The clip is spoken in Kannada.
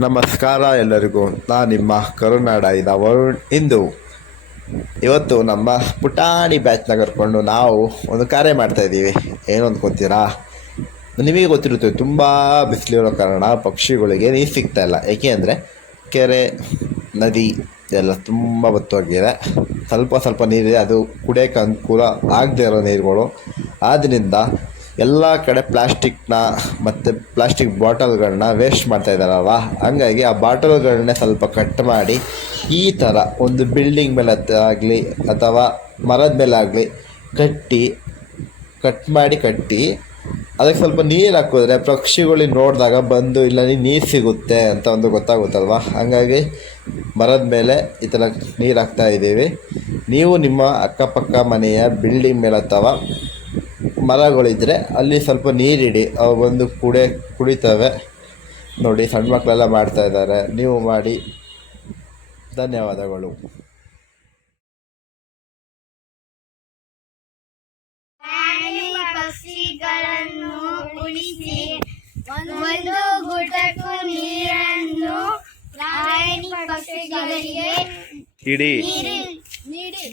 ನಮಸ್ಕಾರ ಎಲ್ಲರಿಗೂ. ನಾನು ನಿಮ್ಮ ಕರುನಾಡಿನ ವರುಣ್. ಇವತ್ತು ನಮ್ಮ ಪುಟಾಣಿ ಬ್ಯಾಚ್ನ ಕರ್ಕೊಂಡು ನಾವು ಒಂದು ಕಾರ್ಯ ಮಾಡ್ತಾಯಿದ್ದೀವಿ. ಏನು ಅಂದ್ಕೊತೀರಾ? ನಿಮಗೆ ಗೊತ್ತಿರುತ್ತೆ, ತುಂಬ ಬಿಸಿಲಿರೋ ಕಾರಣ ಪಕ್ಷಿಗಳಿಗೆ ನೀರು ಸಿಗ್ತಾಯಿಲ್ಲ. ಏಕೆ ಅಂದರೆ ಕೆರೆ, ನದಿ ಎಲ್ಲ ತುಂಬ ಬತ್ತೋಗಿದೆ. ಸ್ವಲ್ಪ ನೀರಿದೆ, ಅದು ಕುಡಿಯೋಕ್ಕೆ ಅನುಕೂಲ ಆಗದೆ ಇರೋ ನೀರುಗಳು. ಆದ್ದರಿಂದ ಎಲ್ಲ ಕಡೆ ಪ್ಲಾಸ್ಟಿಕ್ನ ಮತ್ತು ಪ್ಲಾಸ್ಟಿಕ್ ಬಾಟಲ್ಗಳನ್ನ ವೇಸ್ಟ್ ಮಾಡ್ತಾ ಇದ್ದಾರಲ್ವ. ಹಂಗಾಗಿ ಆ ಬಾಟಲ್ಗಳನ್ನೇ ಸ್ವಲ್ಪ ಕಟ್ ಮಾಡಿ ಈ ಥರ ಒಂದು ಬಿಲ್ಡಿಂಗ್ ಮೇಲೆ ಆಗಲಿ ಅಥವಾ ಮರದ ಮೇಲೆ ಆಗಲಿ ಕಟ್ಟಿ ಅದಕ್ಕೆ ಸ್ವಲ್ಪ ನೀರು ಹಾಕಿದ್ರೆ ಪಕ್ಷಿಗಳಿಗೆ ನೋಡಿದಾಗ ಬಂದು ಇಲ್ಲ ನೀರು ಸಿಗುತ್ತೆ ಅಂತ ಒಂದು ಗೊತ್ತಾಗುತ್ತಲ್ವ. ಹಾಗಾಗಿ ಮರದ ಮೇಲೆ ಈ ಥರ ನೀರು ಹಾಕ್ತಾ ಇದ್ದೀವಿ. ನೀವು ನಿಮ್ಮ ಅಕ್ಕಪಕ್ಕ ಮನೆಯ ಬಿಲ್ಡಿಂಗ್ ಮೇಲೆ ಅಥವಾ ಮರಗಳಿದ್ದರೆ ಅಲ್ಲಿ ಸ್ವಲ್ಪ ನೀರಿಡಿ, ಅವು ಬಂದು ಕುಡಿತವೆ. ನೋಡಿ, ಸಣ್ಣ ಮಕ್ಕಳೆಲ್ಲ ಮಾಡ್ತಾ ಇದ್ದಾರೆ, ನೀವು ಮಾಡಿ. ಧನ್ಯವಾದಗಳು. ಪಕ್ಷಿಗಳನ್ನು ಉಳಿಸಿ, ಒಂದು ಗುಟಕು ನೀರನ್ನು ಪ್ರಾಣಿ ಪಕ್ಷಿಗಳಿಗೆ ಇಡಿ. ನೀಡಿ.